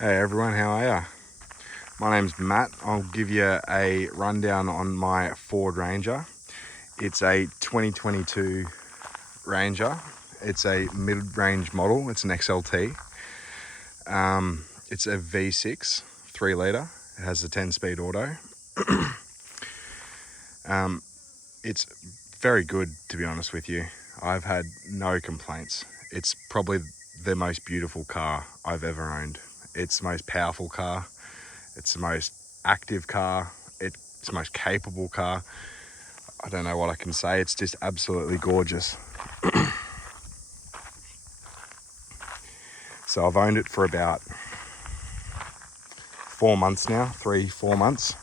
Hey everyone, how are ya? My name's Matt. I'll give you a rundown on my Ford Ranger. It's a 2022 Ranger. It's a mid-range model. It's an XLT. It's a V6, 3 litre. It has a 10-speed auto. It's very good, to be honest with you. I've had no complaints. It's probably the most beautiful car I've ever owned. It's the most powerful car. It's the most active car. It's the most capable car. I don't know what I can say. It's just absolutely gorgeous. So I've owned it for about 4 months now, 3-4 months.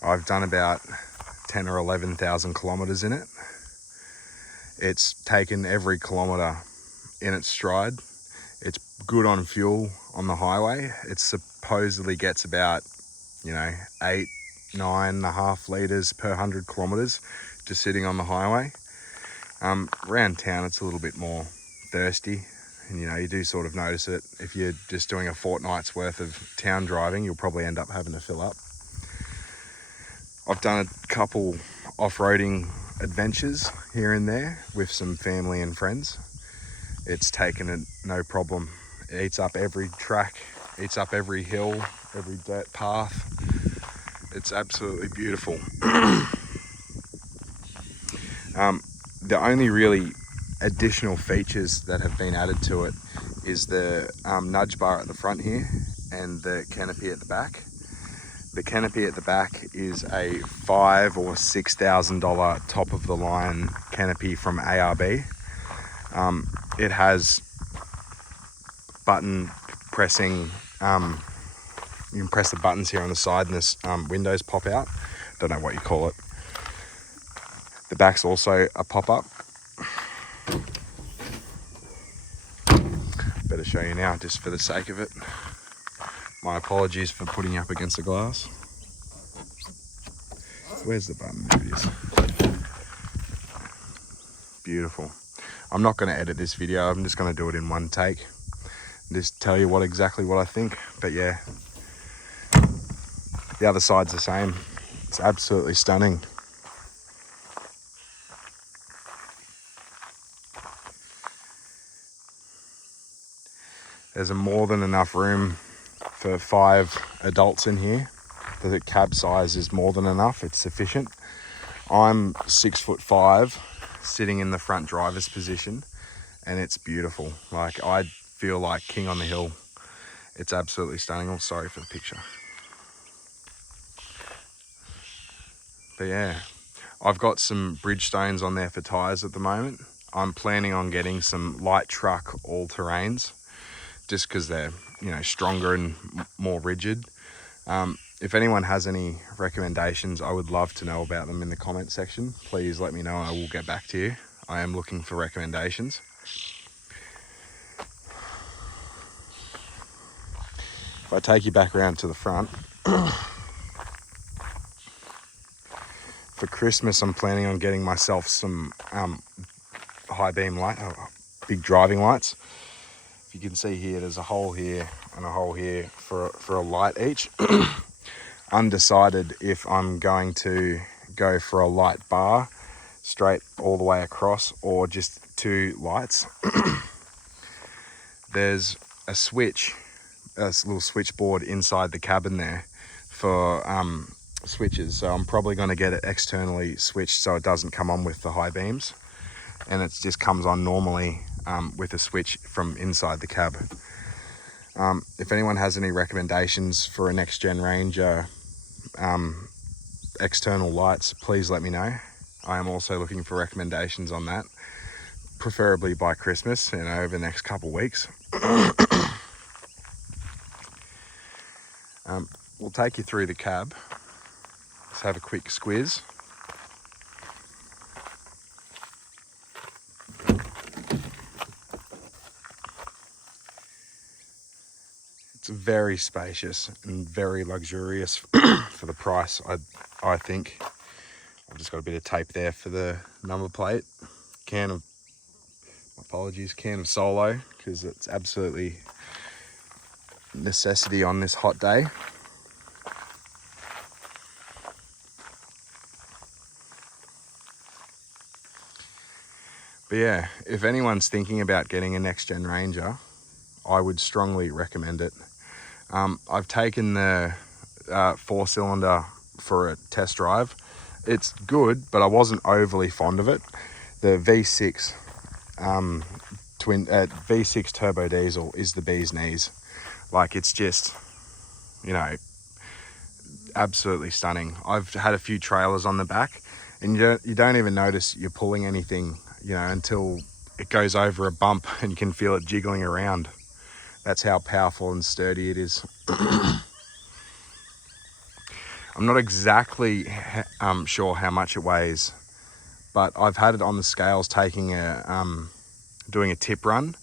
I've done about 10 or 11,000 kilometers in it. It's taken every kilometer in its stride. It's good on fuel on the highway. It supposedly gets about, 8-9.5 litres per 100 kilometres just sitting on the highway. Around town it's a little bit more thirsty, and you do sort of notice it. If you're just doing a fortnight's worth of town driving, you'll probably end up having to fill up. I've done a couple off-roading adventures here and there with some family and friends. It's taken it no problem. It eats up every track, eats up every hill, every dirt path. It's absolutely beautiful. The only really additional features that have been added to it is the nudge bar at the front here and the canopy at the back. The canopy at the back is a $5,000 or $6,000 top of the line canopy from ARB. It has button pressing. You can press the buttons here on the side and this windows pop out. Don't know what you call it. The back's also a pop-up. Better show you now just for the sake of it. My apologies for putting you up against the glass. Where's the button? There it is. Beautiful. I'm not going to edit this video. I'm just going to do it in one take. Just tell you exactly what I think. But yeah, the other side's the same. It's absolutely stunning. There's more than enough room for 5 adults in here. The cab size is more than enough. It's sufficient. I'm 6'5", sitting in the front driver's position, and it's beautiful. Like, I feel like king on the hill. It's absolutely stunning. I'm sorry for the picture. But yeah, I've got some Bridgestones on there for tires at the moment. I'm planning on getting some light truck all-terrains just because they're, stronger and more rigid. If anyone has any recommendations, I would love to know about them in the comment section. Please let me know and I will get back to you. I am looking for recommendations. If I take you back around to the front, for Christmas I'm planning on getting myself some high beam light, big driving lights. If you can see here, there's a hole here and a hole here for a light each. Undecided if I'm going to go for a light bar straight all the way across or just 2 lights. There's a little switchboard inside the cabin there for switches, so I'm probably going to get it externally switched so it doesn't come on with the high beams, and it just comes on normally with a switch from inside the cab. If anyone has any recommendations for a next gen Ranger external lights, please let me know. I am also looking for recommendations on that, preferably by Christmas, over the next couple weeks. We'll take you through the cab. Let's have a quick squiz. It's very spacious and very luxurious for the price, I think. I've just got a bit of tape there for the number plate. Can of Solo, because it's absolutely necessity on this hot day. But yeah, if anyone's thinking about getting a next gen Ranger, I would strongly recommend it. I've taken the 4-cylinder for a test drive. It's good, but I wasn't overly fond of it. The V6 V6 turbo diesel is the bee's knees. Like, it's just, you know, absolutely stunning. I've had a few trailers on the back, and you don't even notice you're pulling anything, you know, until it goes over a bump and you can feel it jiggling around. That's how powerful and sturdy it is. I'm not exactly sure how much it weighs, but I've had it on the scales doing a tip run,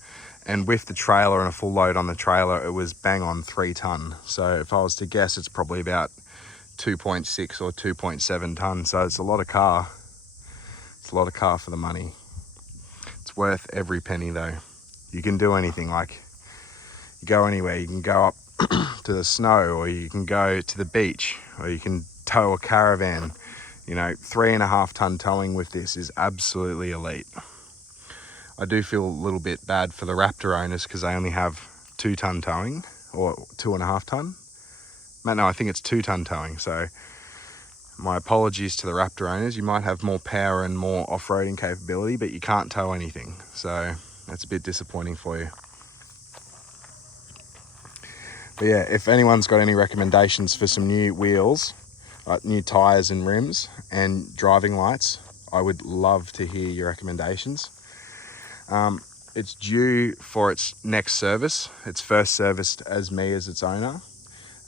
and with the trailer and a full load on the trailer, it was bang on 3 ton. So if I was to guess, it's probably about 2.6 or 2.7 ton. So it's a lot of car. It's a lot of car for the money. It's worth every penny though. You can do anything, like you go anywhere. You can go up to the snow, or you can go to the beach, or you can tow a caravan. You know, 3.5 ton towing with this is absolutely elite. I do feel a little bit bad for the Raptor owners because they only have 2 ton towing, or 2.5 ton. No, I think it's 2 ton towing. So my apologies to the Raptor owners. You might have more power and more off-roading capability, but you can't tow anything. So that's a bit disappointing for you. But yeah, if anyone's got any recommendations for some new wheels, new tires and rims and driving lights, I would love to hear your recommendations. It's due for its next service. It's first serviced as me as its owner,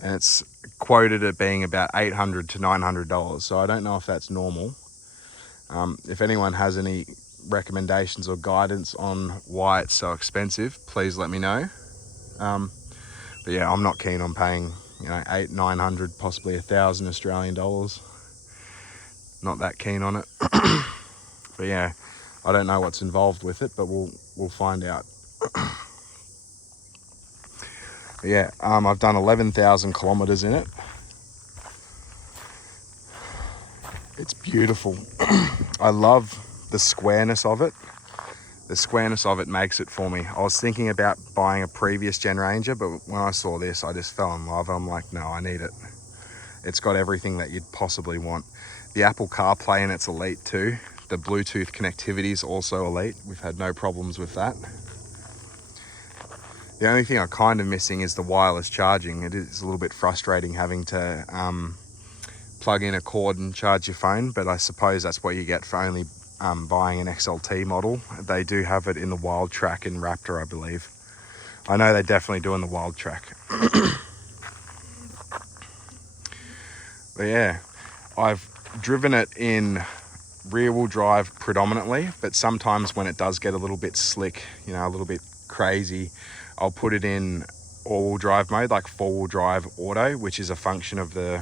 and it's quoted at being about $800 to $900. So I don't know if that's normal. If anyone has any recommendations or guidance on why it's so expensive, please let me know. But yeah, I'm not keen on paying, you know, $800-900, possibly $1,000 Australian dollars. Not that keen on it. But yeah, I don't know what's involved with it, but we'll find out. But yeah, I've done 11,000 kilometers in it. It's beautiful. I love the squareness of it. The squareness of it makes it for me. I was thinking about buying a previous gen Ranger, but when I saw this, I just fell in love. I'm like, no, I need it. It's got everything that you'd possibly want. The Apple CarPlay in it's elite too. The Bluetooth connectivity is also elite. We've had no problems with that. The only thing I'm kind of missing is the wireless charging. It is a little bit frustrating having to plug in a cord and charge your phone, but I suppose that's what you get for only buying an XLT model. They do have it in the Wild Track and Raptor, I believe. I know they definitely do in the Wild Track. But yeah, I've driven it in rear-wheel drive predominantly, but sometimes when it does get a little bit slick, you know, a little bit crazy, I'll put it in all-wheel drive mode, like 4-wheel drive auto, which is a function of the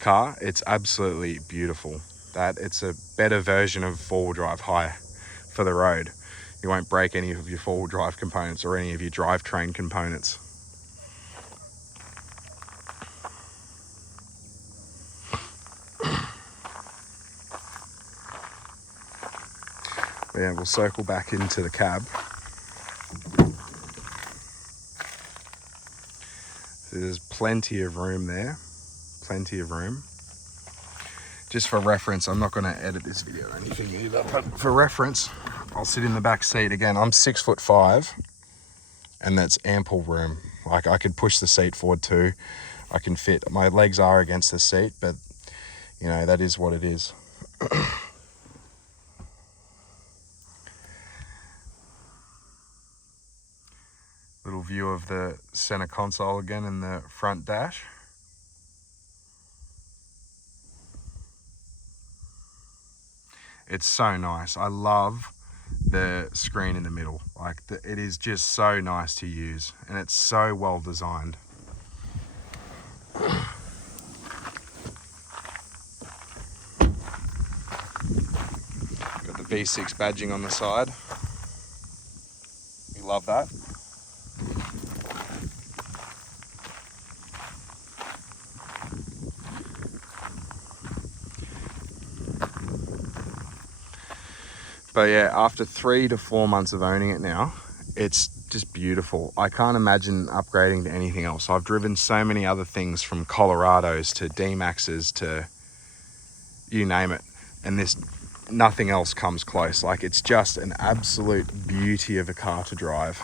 car. It's absolutely beautiful. It's a better version of 4-wheel drive high for the road. You won't break any of your 4-wheel drive components or any of your drivetrain components. But yeah, we'll circle back into the cab. So there's plenty of room there. Plenty of room. Just for reference, I'm not going to edit this video or anything either, but for reference, I'll sit in the back seat. Again, I'm 6'5", and that's ample room. Like, I could push the seat forward too. I can fit, my legs are against the seat, but you know, that is what it is. Little view of the center console again and the front dash. It's so nice. I love the screen in the middle. Like, it is just so nice to use, and it's so well designed. Got the V6 badging on the side. We love that. But yeah, after 3 to 4 months of owning it now, it's just beautiful. I can't imagine upgrading to anything else. I've driven so many other things, from Colorados to D-Maxes to you name it, and this, nothing else comes close. Like, it's just an absolute beauty of a car to drive.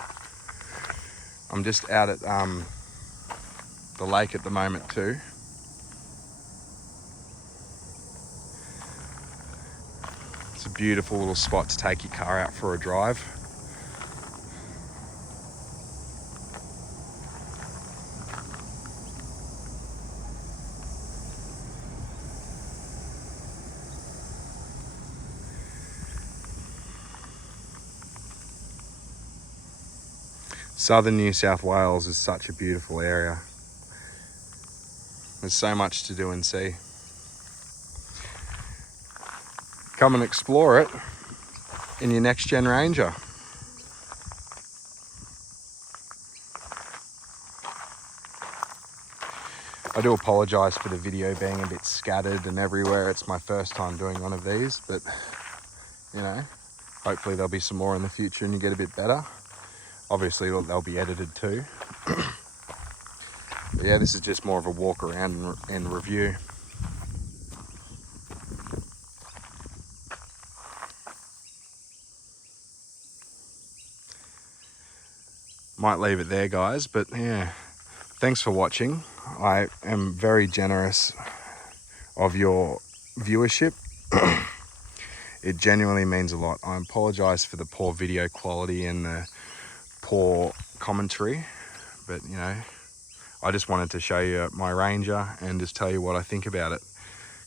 I'm just out at the lake at the moment too. It's a beautiful little spot to take your car out for a drive. Southern New South Wales is such a beautiful area. There's so much to do and see. Come and explore it in your next gen Ranger. I do apologise for the video being a bit scattered and everywhere. It's my first time doing one of these, but you know, hopefully there'll be some more in the future and you get a bit better. Obviously they'll be edited too. But yeah, this is just more of a walk around and review. Might leave it there, guys, but yeah, thanks for watching. I am very generous of your viewership. It genuinely means a lot. I apologize for the poor video quality and the poor commentary, but you know, I just wanted to show you my Ranger and just tell you what I think about it,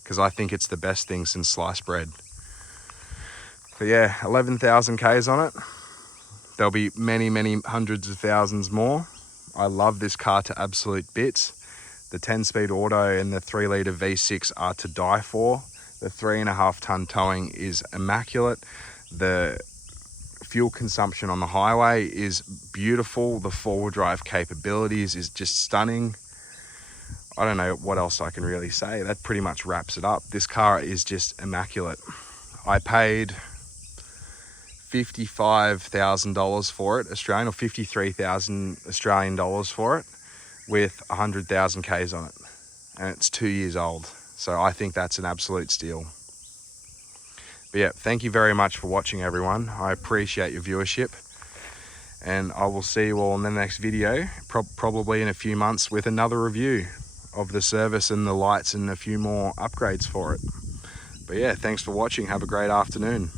because I think it's the best thing since sliced bread. But yeah, 11,000 Ks on it. There'll be many, many hundreds of thousands more. I love this car to absolute bits. The 10-speed auto and the 3-litre V6 are to die for. The 3.5 ton towing is immaculate. The fuel consumption on the highway is beautiful. The four-wheel drive capabilities is just stunning. I don't know what else I can really say. That pretty much wraps it up. This car is just immaculate. I paid $55,000 for it, Australian, or 53,000 Australian dollars for it, with 100,000 Ks on it, and it's 2 years old. So I think that's an absolute steal. But yeah, thank you very much for watching, everyone. I appreciate your viewership, and I will see you all in the next video, probably in a few months, with another review of the service and the lights and a few more upgrades for it. But yeah, thanks for watching. Have a great afternoon.